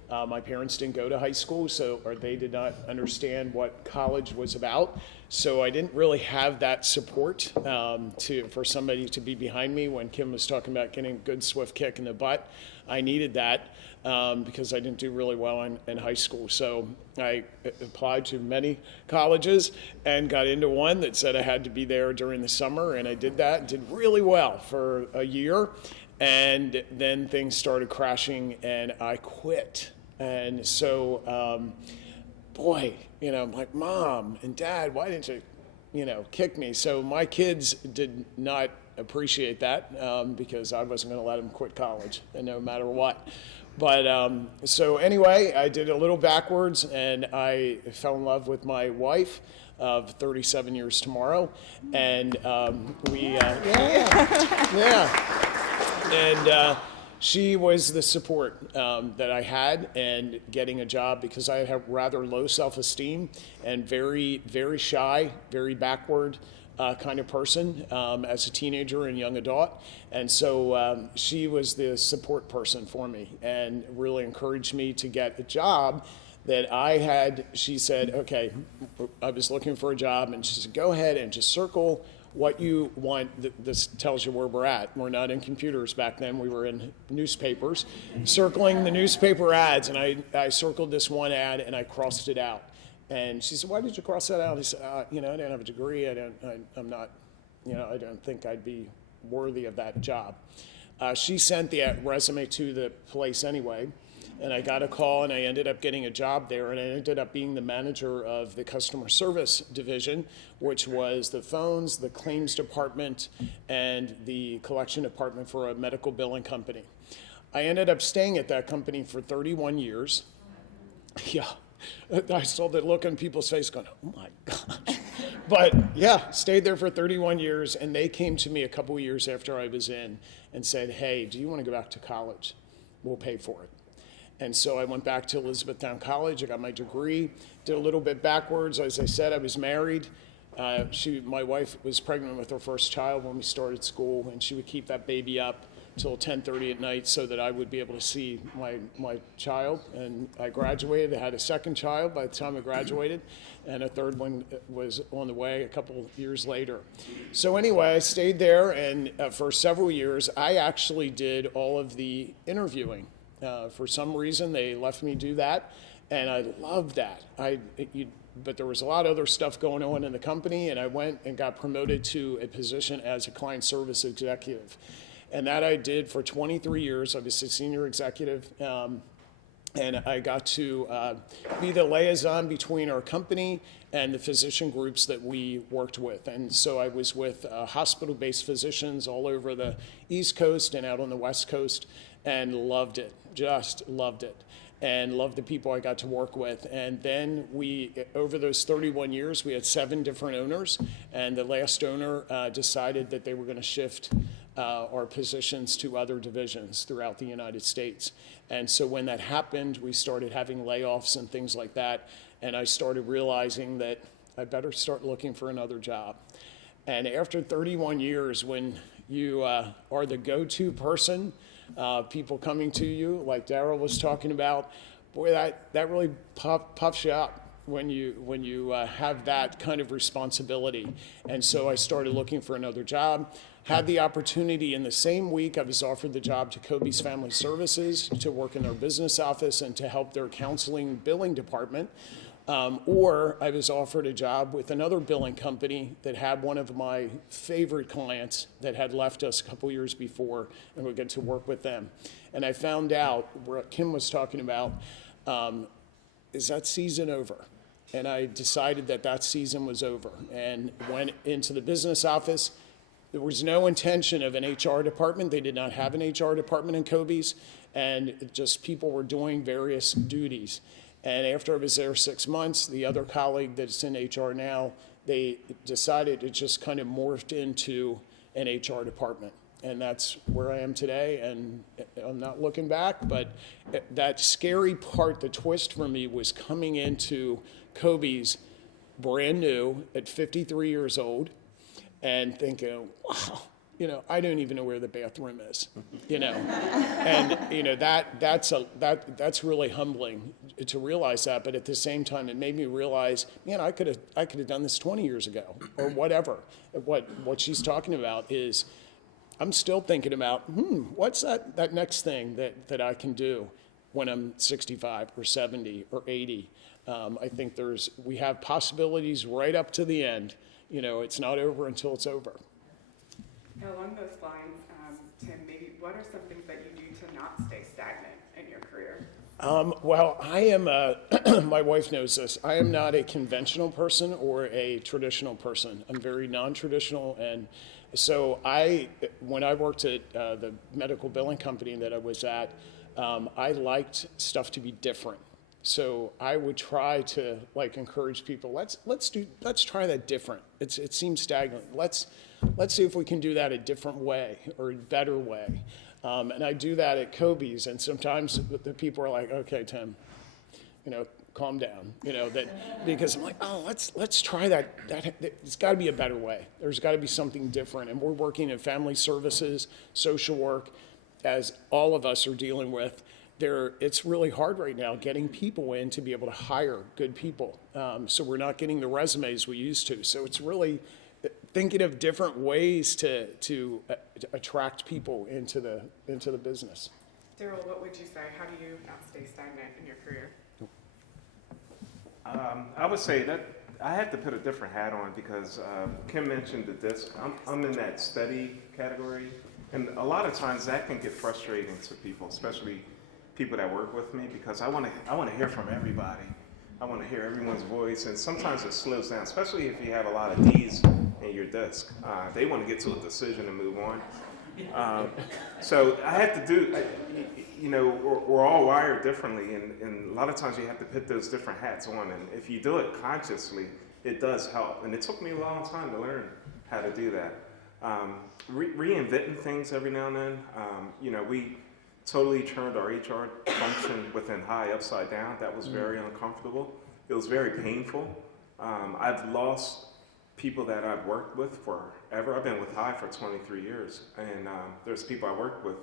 My parents didn't go to high school, or they did not understand what college was about. So I didn't really have that support for somebody to be behind me when Kim was talking about getting a good swift kick in the butt. I needed that because I didn't do really well in high school. So I applied to many colleges and got into one that said I had to be there during the summer, and I did that and did really well for a year. And then things started crashing and I quit. And so, I'm like, Mom and Dad, why didn't you kick me. So my kids did not appreciate that because I wasn't going to let them quit college, and no matter what. But so anyway, I did a little backwards, and I fell in love with my wife of 37 years tomorrow, and and she was the support that I had, and getting a job, because I have rather low self-esteem and very, very shy, very backward kind of person as a teenager and young adult. And so she was the support person for me and really encouraged me to get a job that I had. She said, okay, I was looking for a job, and she said, go ahead and just circle what you want. This tells you where we're at. We're not in computers back then. We were in newspapers, circling the newspaper ads. And I circled this one ad, and I crossed it out. And she said, why did you cross that out? I said, I didn't have a degree. I'm not, I don't think I'd be worthy of that job. She sent the resume to the place anyway. And I got a call, and I ended up getting a job there, and I ended up being the manager of the customer service division, which was the phones, the claims department, and the collection department for a medical billing company. I ended up staying at that company for 31 years. Yeah, I saw the look on people's face going, oh my gosh. But yeah, stayed there for 31 years, and they came to me a couple of years after I was in and said, hey, do you want to go back to college? We'll pay for it. And so I went back to Elizabethtown College. I got my degree, did a little bit backwards. As I said, I was married. My wife was pregnant with her first child when we started school, and she would keep that baby up till 10:30 at night so that I would be able to see my child. And I graduated. I had a second child by the time I graduated, and a third one was on the way a couple of years later. So anyway, I stayed there, and for several years, I actually did all of the interviewing. For some reason, they left me do that, and I loved that. But there was a lot of other stuff going on in the company, and I went and got promoted to a position as a client service executive. And that I did for 23 years. I was a senior executive, and I got to be the liaison between our company and the physician groups that we worked with. And so I was with hospital-based physicians all over the East Coast and out on the West Coast, and loved it, just loved it, and loved the people I got to work with. And then over those 31 years, we had 7 different owners, and the last owner decided that they were going to shift our positions to other divisions throughout the United States. And so when that happened, we started having layoffs and things like that, and I started realizing that I better start looking for another job. And after 31 years, when you are the go-to person, people coming to you, like Darryl was talking about, boy, that really puffs you up when you have that kind of responsibility. And so I started looking for another job. Had the opportunity in the same week, I was offered the job to Kobe's Family Services to work in their business office and to help their counseling billing department. Or I was offered a job with another billing company that had one of my favorite clients that had left us a couple years before, and we got to work with them. And I found out what Kim was talking about, is that season over? And I decided that season was over, and went into the business office. There was no intention of an HR department. They did not have an HR department in Kobe's, and just people were doing various duties. And after I was there 6 months, the other colleague that's in HR now, they decided it just kind of morphed into an HR department. And that's where I am today, and I'm not looking back, but that scary part, the twist for me, was coming into Kobe's brand new at 53 years old and thinking, wow, I don't even know where the bathroom is, and that's really humbling to realize that. But at the same time, it made me realize, man, I could have done this 20 years ago or whatever. What she's talking about is, I'm still thinking about, what's that next thing that I can do when I'm 65 or 70 or 80. I think we have possibilities right up to the end. It's not over until it's over. Along those lines, Tim, maybe what are some things that you do to not stay stagnant in your career? Well, I am my wife knows this. I am not a conventional person or a traditional person. I'm very non-traditional, and so when I worked at the medical billing company that I was at, I liked stuff to be different. So I would try to encourage people. Let's try that different. It seems stagnant. Let's see if we can do that a different way or a better way. And I do that at Kobe's, and sometimes the people are like, "Okay, Tim, calm down," because I'm like, "Oh, let's try that. It's got to be a better way. There's got to be something different." And we're working in family services, social work, as all of us are dealing with. It's really hard right now getting people in to be able to hire good people. So we're not getting the resumes we used to. So it's really thinking of different ways to attract people into the business. Daryl, what would you say? How do you not stay stagnant in your career? I would say that I have to put a different hat on because Kim mentioned the disc. I'm in that study category, and a lot of times that can get frustrating to people, especially people that work with me, because I want to hear from everybody. I want to hear everyone's voice, and sometimes it slows down, especially if you have a lot of D's in your disc. They want to get to a decision and move on. So I have to do, we're all wired differently, and a lot of times you have to put those different hats on, and if you do it consciously, it does help. And it took me a long time to learn how to do that. Reinventing things every now and then. We totally turned our HR function within High upside down. That was very uncomfortable. It was very painful. I've lost people that I've worked with forever. I've been with High for 23 years, and there's people I worked with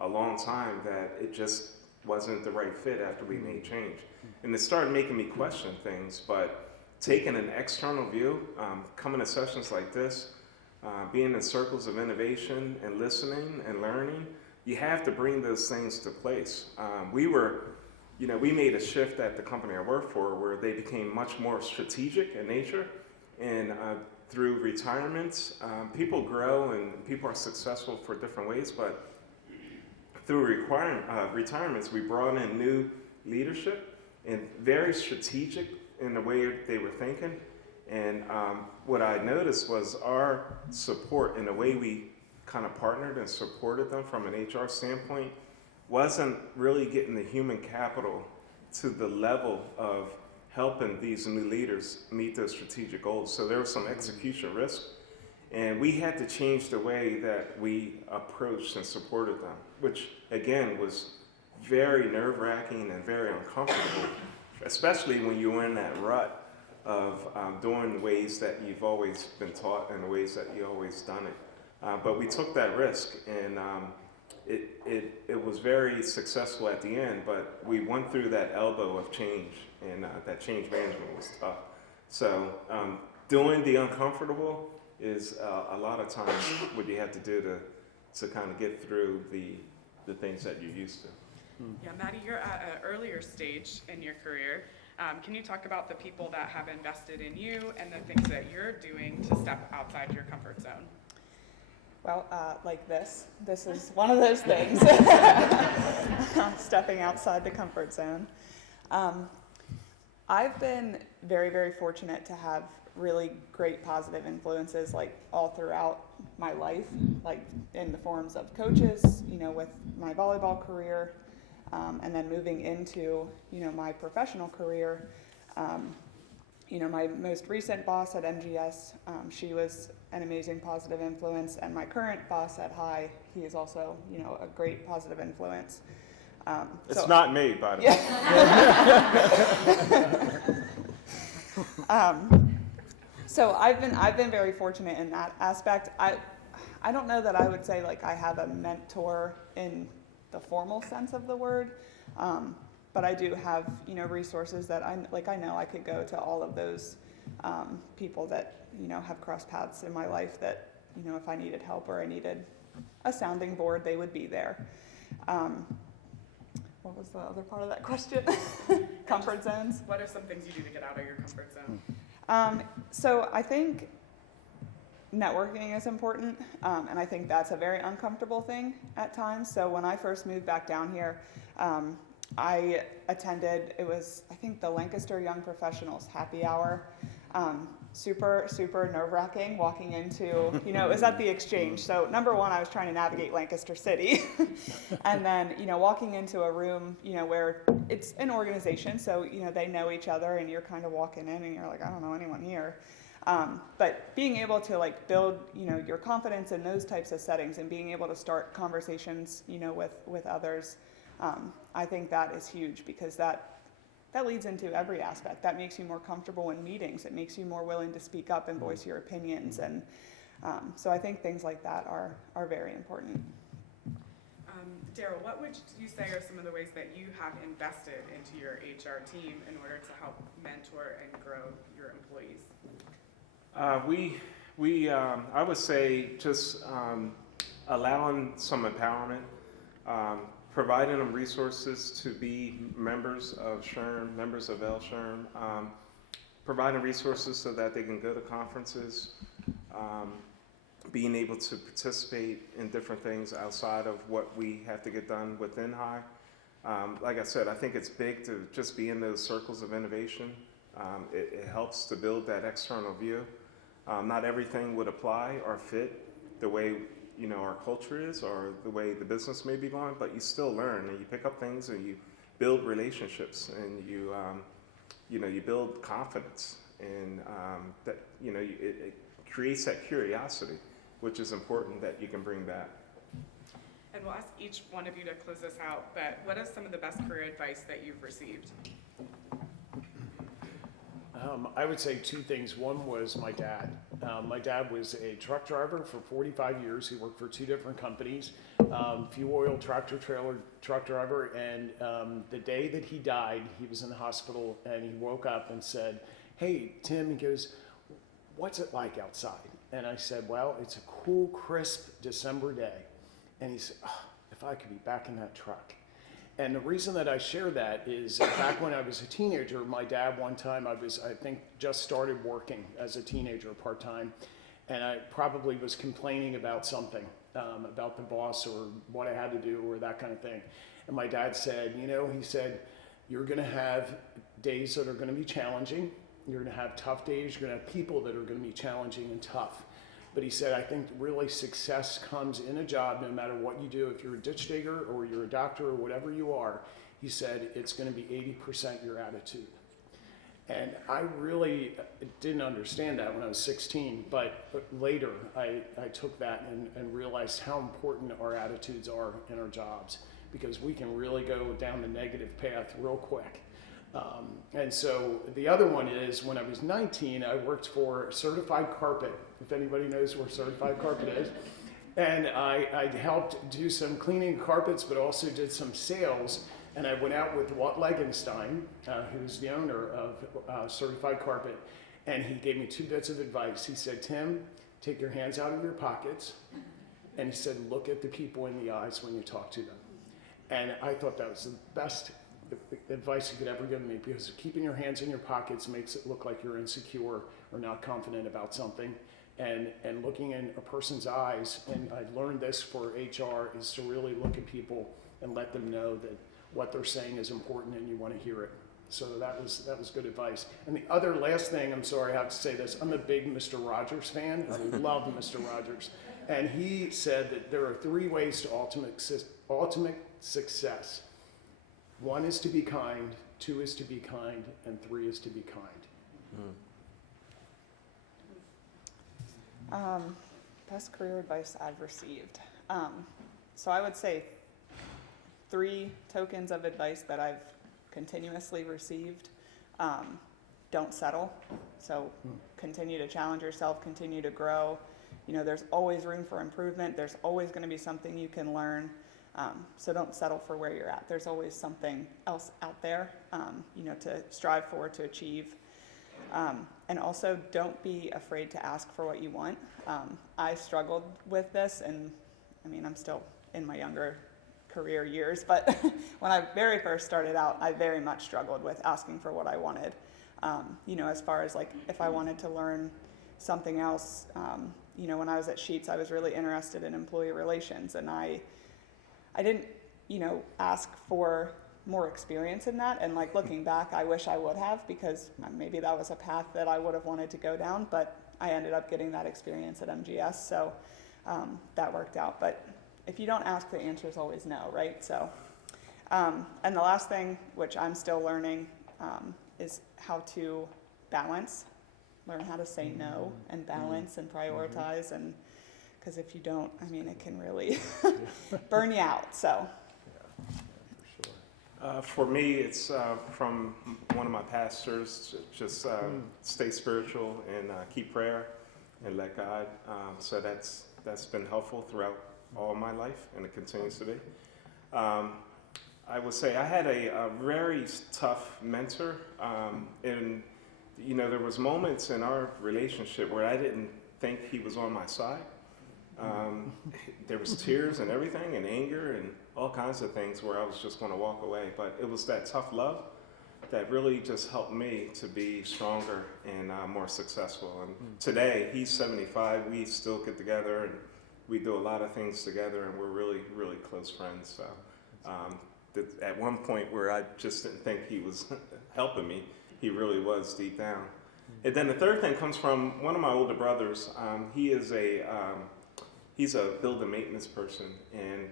a long time that it just wasn't the right fit after we made change. And it started making me question things, but taking an external view, coming to sessions like this, being in circles of innovation and listening and learning, you have to bring those things to place. We made a shift at the company I work for where they became much more strategic in nature. And through retirements, people grow and people are successful for different ways. But through retirements, we brought in new leadership and very strategic in the way they were thinking. And what I noticed was our support and the way we kind of partnered and supported them from an HR standpoint wasn't really getting the human capital to the level of helping these new leaders meet those strategic goals. So there was some execution risk, and we had to change the way that we approached and supported them, which again was very nerve-wracking and very uncomfortable, especially when you're in that rut of doing the ways that you've always been taught and the ways that you've always done it. But we took that risk, and it was very successful at the end, but we went through that elbow of change, and that change management was tough. So doing the uncomfortable is a lot of times what you have to do to kind of get through the things that you're used to. Yeah, Maddie, you're at an earlier stage in your career. Can you talk about the people that have invested in you and the things that you're doing to step outside your comfort zone? Well, like this is one of those things, stepping outside the comfort zone. I've been very, very fortunate to have really great positive influences all throughout my life, in the forms of coaches, with my volleyball career, and then moving into, my professional career. My most recent boss at MGS, she was an amazing positive influence, and my current boss at High, he is also, a great positive influence. It's not me, by the way. So I've been very fortunate in that aspect. I don't know that I would say I have a mentor in the formal sense of the word, but I do have resources that I know I could go to all of those people that have crossed paths in my life that if I needed help or I needed a sounding board, they would be there. What was the other part of that question? Comfort zones. What are some things you do to get out of your comfort zone? So I think networking is important, and I think that's a very uncomfortable thing at times. So when I first moved back down here, I attended, it was, I think, the Lancaster Young Professionals Happy Hour. Super, super nerve-wracking walking into, it was at the Exchange. So number one, I was trying to navigate Lancaster City. And then, walking into a room, where it's an organization, so, they know each other, and you're kind of walking in and you're like, I don't know anyone here. But being able to build, your confidence in those types of settings and being able to start conversations, with others, I think that is huge, because that leads into every aspect. That makes you more comfortable in meetings. It makes you more willing to speak up and voice your opinions. And so I think things like that are very important. Daryl, what would you say are some of the ways that you have invested into your HR team in order to help mentor and grow your employees? I would say just allowing some empowerment, providing them resources to be members of SHRM, members of LSHRM, providing resources so that they can go to conferences, being able to participate in different things outside of what we have to get done within High. Like I said, I think it's big to just be in those circles of innovation. It helps to build that external view. Not everything would apply or fit the way our culture is or the way the business may be going, but you still learn and you pick up things and you build relationships and you build confidence, and that it creates that curiosity, which is important that you can bring back. And we'll ask each one of you to close this out, but what is some of the best career advice that you've received? I would say two things. One was my dad. My dad was a truck driver for 45 years. He worked for two different companies, fuel oil, tractor trailer truck driver. And the day that he died, he was in the hospital and he woke up and said, "Hey, Tim," he goes, "what's it like outside?" And I said, "Well, it's a cool, crisp December day." And he said, "Oh, if I could be back in that truck." And the reason that I share that is back when I was a teenager, my dad, one time I think, just started working as a teenager part-time, and I probably was complaining about something, about the boss or what I had to do or that kind of thing. And my dad said, he said, "You're going to have days that are going to be challenging. You're going to have tough days. You're going to have people that are going to be challenging and tough. But," he said, "I think really success comes in a job no matter what you do. If you're a ditch digger or you're a doctor or whatever you are," he said, "it's going to be 80% your attitude." And I really didn't understand that when I was 16, but later I took that and realized how important our attitudes are in our jobs, because we can really go down the negative path real quick. And so the other one is, when I was 19, I worked for Certified Carpet, if anybody knows where Certified Carpet is. And I helped do some cleaning carpets, but also did some sales. And I went out with Walt Legenstein, who's the owner of Certified Carpet, and he gave me 2 bits of advice. He said, "Tim, take your hands out of your pockets." And he said, "Look at the people in the eyes when you talk to them." And I thought that was the best advice you could ever give me, because keeping your hands in your pockets makes it look like you're insecure or not confident about something. And looking in a person's eyes, and I learned this for HR, is to really look at people and let them know that what they're saying is important and you want to hear it. So that was good advice. And the other last thing, I'm sorry I have to say this, I'm a big Mr. Rogers fan. I love Mr. Rogers. And he said that there are 3 ways to ultimate success. 1 is to be kind, 2 is to be kind, and 3 is to be kind. Best career advice I've received. So I would say 3 tokens of advice that I've continuously received. Don't settle. So continue to challenge yourself, continue to grow. There's always room for improvement. There's always going to be something you can learn. So don't settle for where you're at. There's always something else out there, to strive for, to achieve. And also, don't be afraid to ask for what you want. I struggled with this, and I'm still in my younger career years, but when I very first started out, I very much struggled with asking for what I wanted. As far as if I wanted to learn something else, when I was at Sheets, I was really interested in employee relations, and I didn't, ask for more experience in that. And like looking back, I wish I would have, because maybe that was a path that I would have wanted to go down, but I ended up getting that experience at MGS, so that worked out. But if you don't ask, the answer is always no, right? So, and the last thing, which I'm still learning, is how to balance, learn how to say no and balance and prioritize, and because if you don't, I mean, it can really burn you out. So. For me, it's from one of my pastors, just stay spiritual and keep prayer and let God. So that's been helpful throughout all my life, and it continues to be. I would say I had a very tough mentor, and there was moments in our relationship where I didn't think he was on my side. There was tears and everything, and anger and all kinds of things where I was just going to walk away. But it was that tough love that really just helped me to be stronger and more successful. And today, he's 75. We still get together and we do a lot of things together, and we're really, really close friends. So at one point where I just didn't think he was helping me, he really was deep down. And then the third thing comes from one of my older brothers. He's a building maintenance person, and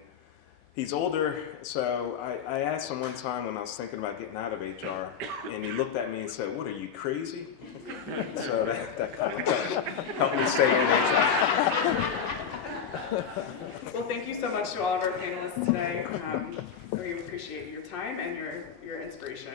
he's older. So I asked him one time when I was thinking about getting out of HR, and he looked at me and said, "What, are you crazy?" So that kind of helped me stay in HR. Well, thank you so much to all of our panelists today. We appreciate your time and your inspiration.